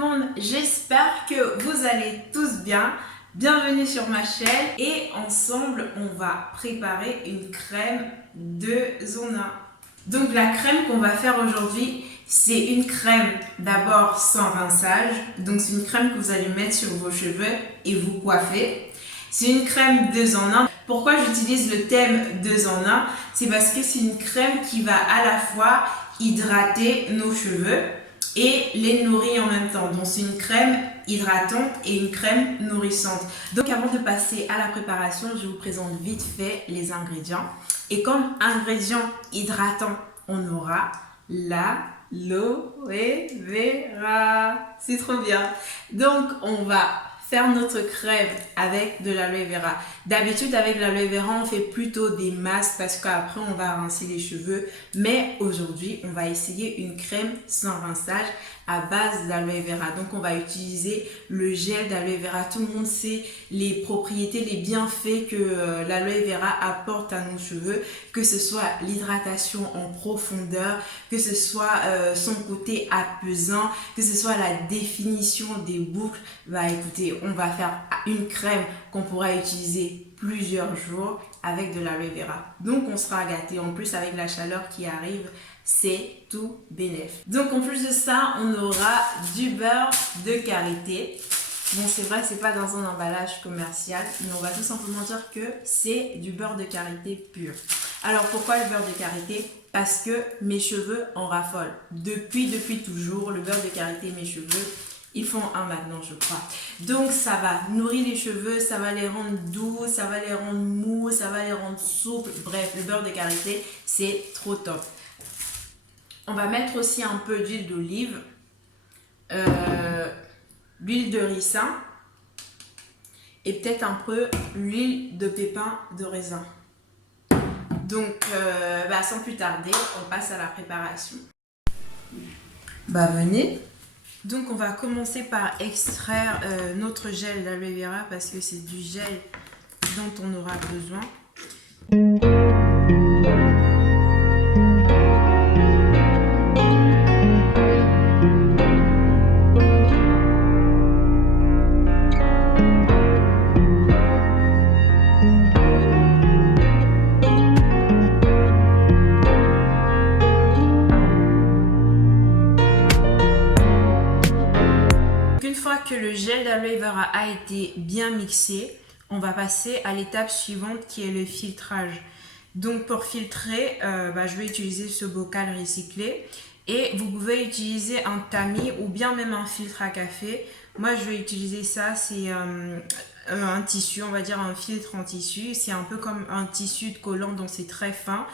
monde, j'espère que vous allez tous bien. Bienvenue sur ma chaîne et ensemble on va préparer une crème de zona. Donc la crème qu'on va faire aujourd'hui, c'est une crème d'abord sans rinçage. Donc c'est une crème que vous allez mettre sur vos cheveux et vous coiffer. C'est une crème 2 en 1. Pourquoi j'utilise le thème 2 en 1? C'est parce que c'est une crème qui va à la fois hydrater nos cheveux et les nourrir en même temps. Donc c'est une crème hydratante et une crème nourrissante. Donc avant de passer à la préparation, je vous présente vite fait les ingrédients. Et comme ingrédient hydratant, on aura l'aloe vera. C'est trop bien. Donc on va faire notre crème avec de l'aloe vera. D'habitude, avec l'aloe vera, on fait plutôt des masques parce qu'après, on va rincer les cheveux. Mais aujourd'hui, on va essayer une crème sans rinçage à base d'aloe vera. Donc, on va utiliser le gel d'aloe vera. Tout le monde sait les propriétés, les bienfaits que l'aloe vera apporte à nos cheveux, que ce soit l'hydratation en profondeur, que ce soit son côté apaisant, que ce soit la définition des boucles. Bah écoutez, on va faire une crème qu'on pourra utiliser plusieurs jours avec de l'aloe vera. Donc on sera gâté. En plus avec la chaleur qui arrive, c'est tout bénef. Donc en plus de ça, on aura du beurre de karité. Bon, c'est vrai, c'est pas dans un emballage commercial, mais on va tout simplement dire que c'est du beurre de karité pur. Alors pourquoi le beurre de karité? Parce que mes cheveux en raffolent. Depuis toujours, le beurre de karité, mes cheveux, ils font un maintenant, je crois. Donc ça va nourrir les cheveux, ça va les rendre doux, ça va les rendre mous, ça va les rendre souples. Bref, le beurre de karité, c'est trop top. On va mettre aussi un peu d'huile d'olive, l'huile de ricin et peut-être un peu l'huile de pépins de raisin. Donc, sans plus tarder, on passe à la préparation. Venez. Donc, on va commencer par extraire notre gel d'aloe vera parce que c'est du gel dont on aura besoin. Une fois que le gel d'aloe vera a été bien mixé, on va passer à l'étape suivante qui est le filtrage. Donc pour filtrer, je vais utiliser ce bocal recyclé et vous pouvez utiliser un tamis ou bien même un filtre à café. Moi je vais utiliser ça, c'est un tissu, on va dire un filtre en tissu. C'est un peu comme un tissu de collant donc c'est très fin.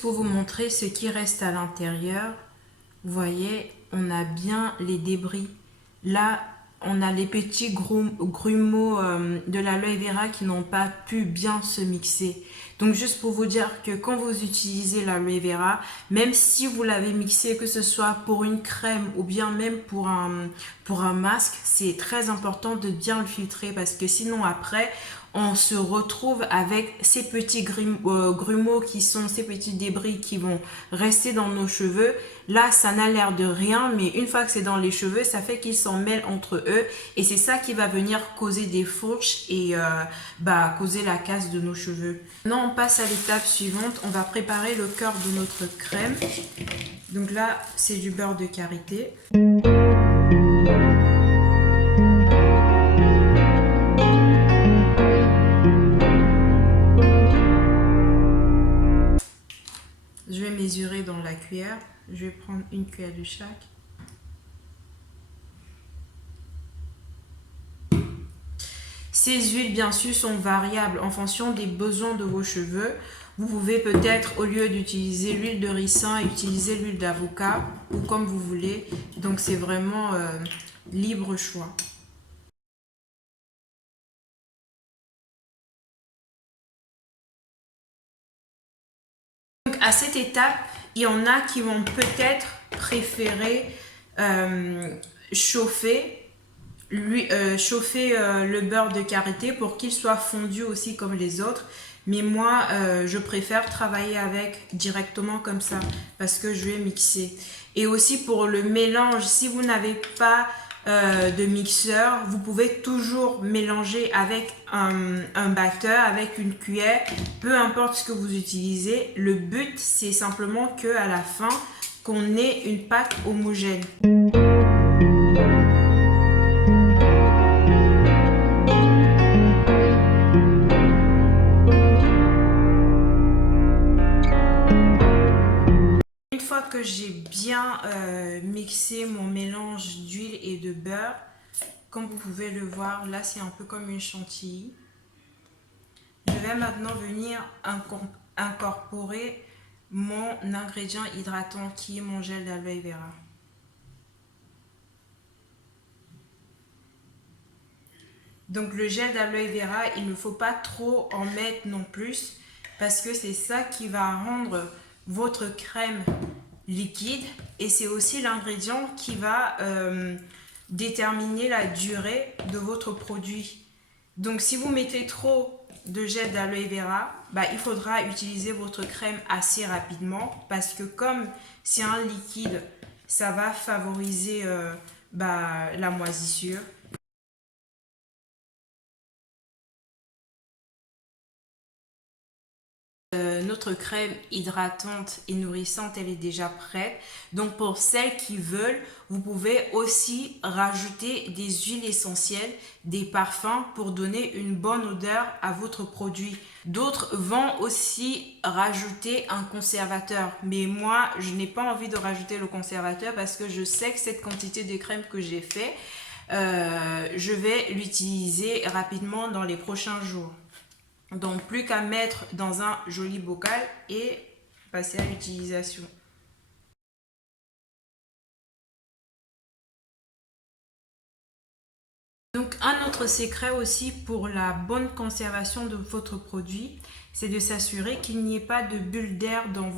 Pour vous montrer ce qui reste à l'intérieur, vous voyez, on a bien les débris. Là, on a les petits grumeaux de l'aloe vera qui n'ont pas pu bien se mixer. Donc, juste pour vous dire que quand vous utilisez l'aloe vera, même si vous l'avez mixé, que ce soit pour une crème ou bien même pour un masque, c'est très important de bien le filtrer parce que sinon après, on se retrouve avec ces petits grumeaux qui sont ces petits débris qui vont rester dans nos cheveux. Là, ça n'a l'air de rien, mais une fois que c'est dans les cheveux, ça fait qu'ils s'en mêlent entre eux et c'est ça qui va venir causer des fourches et causer la casse de nos cheveux. Maintenant, on passe à l'étape suivante. On va préparer le cœur de notre crème. Donc là, c'est du beurre de karité. Je vais mesurer dans la cuillère. Je vais prendre une cuillère de chaque. Ces huiles, bien sûr, sont variables en fonction des besoins de vos cheveux. Vous pouvez peut-être, au lieu d'utiliser l'huile de ricin, utiliser l'huile d'avocat ou comme vous voulez. Donc, c'est vraiment libre choix. Donc à cette étape, il y en a qui vont peut-être préférer chauffer le beurre de karité pour qu'il soit fondu aussi comme les autres. Mais moi, je préfère travailler avec directement comme ça parce que je vais mixer. Et aussi pour le mélange, si vous n'avez pas de mixeur, vous pouvez toujours mélanger avec un batteur, avec une cuillère, peu importe ce que vous utilisez. Le but, c'est simplement qu'à la fin, qu'on ait une pâte homogène. Que j'ai bien mixé mon mélange d'huile et de beurre, comme vous pouvez le voir, là c'est un peu comme une chantilly. Je vais maintenant venir incorporer mon ingrédient hydratant qui est mon gel d'aloe vera. Donc le gel d'aloe vera, il ne faut pas trop en mettre non plus parce que c'est ça qui va rendre votre crème liquide et c'est aussi l'ingrédient qui va déterminer la durée de votre produit. Donc si vous mettez trop de gel d'aloe vera, il faudra utiliser votre crème assez rapidement parce que comme c'est un liquide, ça va favoriser la moisissure. Notre crème hydratante et nourrissante, elle est déjà prête. Donc pour celles qui veulent, vous pouvez aussi rajouter des huiles essentielles, des parfums pour donner une bonne odeur à votre produit. D'autres vont aussi rajouter un conservateur. Mais moi, je n'ai pas envie de rajouter le conservateur parce que je sais que cette quantité de crème que j'ai fait, je vais l'utiliser rapidement dans les prochains jours. Donc, plus qu'à mettre dans un joli bocal et passer à l'utilisation. Donc, un autre secret aussi pour la bonne conservation de votre produit, c'est de s'assurer qu'il n'y ait pas de bulles d'air dans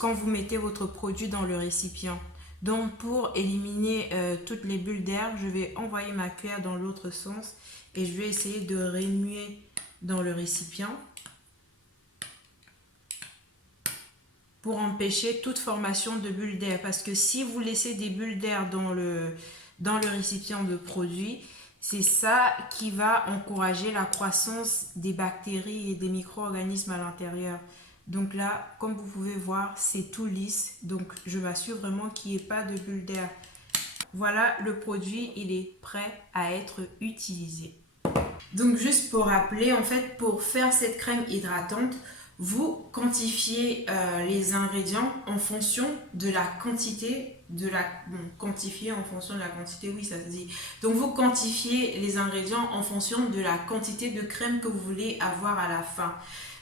quand vous mettez votre produit dans le récipient. Donc, pour éliminer toutes les bulles d'air, je vais envoyer ma cuillère dans l'autre sens et je vais essayer de remuer dans le récipient pour empêcher toute formation de bulles d'air. Parce que si vous laissez des bulles d'air dans le récipient de produit, c'est ça qui va encourager la croissance des bactéries et des micro-organismes à l'intérieur. Donc là, comme vous pouvez voir, c'est tout lisse. Donc je m'assure vraiment qu'il n'y ait pas de bulles d'air. Voilà, le produit, il est prêt à être utilisé. Donc juste pour rappeler, en fait, pour faire cette crème hydratante, vous quantifiez les ingrédients en fonction de la quantité quantifier en fonction de la quantité, oui ça se dit. Donc vous quantifiez les ingrédients en fonction de la quantité de crème que vous voulez avoir à la fin.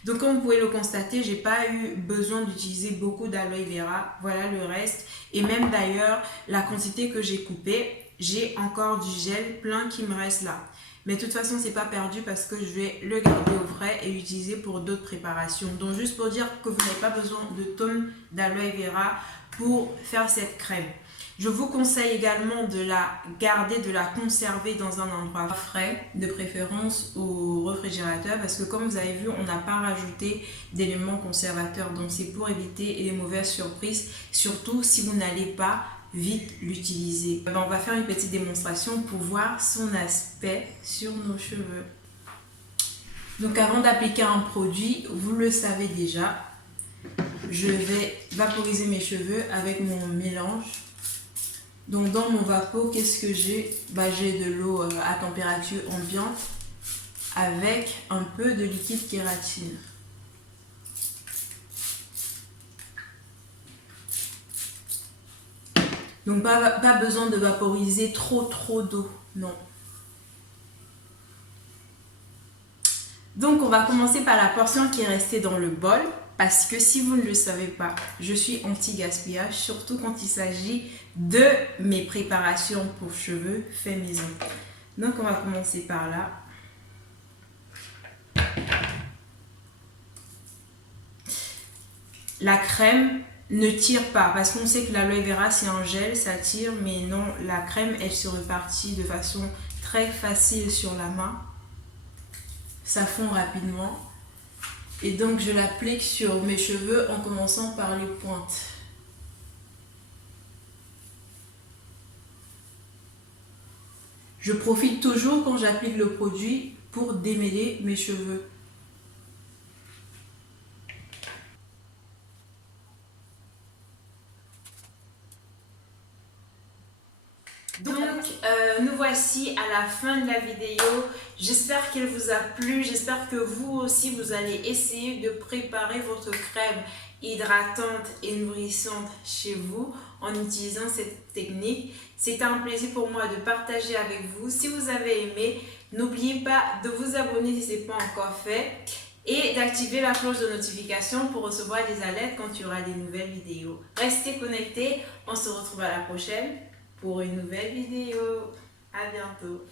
Donc comme vous pouvez le constater, j'ai pas eu besoin d'utiliser beaucoup d'aloe vera, voilà le reste. Et même d'ailleurs, la quantité que j'ai coupée, j'ai encore du gel plein qui me reste là. Mais de toute façon, c'est pas perdu parce que je vais le garder au frais et l'utiliser pour d'autres préparations. Donc juste pour dire que vous n'avez pas besoin de tonnes d'aloe vera pour faire cette crème. Je vous conseille également de la garder, de la conserver dans un endroit frais, de préférence au réfrigérateur parce que comme vous avez vu, on n'a pas rajouté d'éléments conservateurs. Donc c'est pour éviter les mauvaises surprises, surtout si vous n'allez pas vite l'utiliser. On va faire une petite démonstration pour voir son aspect sur nos cheveux. Donc avant d'appliquer un produit, vous le savez déjà, je vais vaporiser mes cheveux avec mon mélange. Donc dans mon vapeau, qu'est-ce que j'ai? J'ai de l'eau à température ambiante avec un peu de liquide kératine. Donc pas besoin de vaporiser trop d'eau, non. Donc on va commencer par la portion qui est restée dans le bol. Parce que si vous ne le savez pas, je suis anti-gaspillage, surtout quand il s'agit de mes préparations pour cheveux fait maison. Donc on va commencer par là. la crème ne tire pas, parce qu'on sait que l'aloe vera c'est un gel, ça tire, mais non, la crème elle se répartit de façon très facile sur la main, ça fond rapidement, et donc je l'applique sur mes cheveux en commençant par les pointes. Je profite toujours quand j'applique le produit pour démêler mes cheveux. Donc nous voici à la fin de la vidéo. J'espère qu'elle vous a plu. J'espère que vous aussi vous allez essayer de préparer votre crème hydratante et nourrissante chez vous en utilisant cette technique. C'était un plaisir pour moi de partager avec vous. Si vous avez aimé, n'oubliez pas de vous abonner si ce n'est pas encore fait et d'activer la cloche de notification pour recevoir des alertes quand il y aura des nouvelles vidéos. Restez connectés. On se retrouve à la prochaine pour une nouvelle vidéo. À bientôt.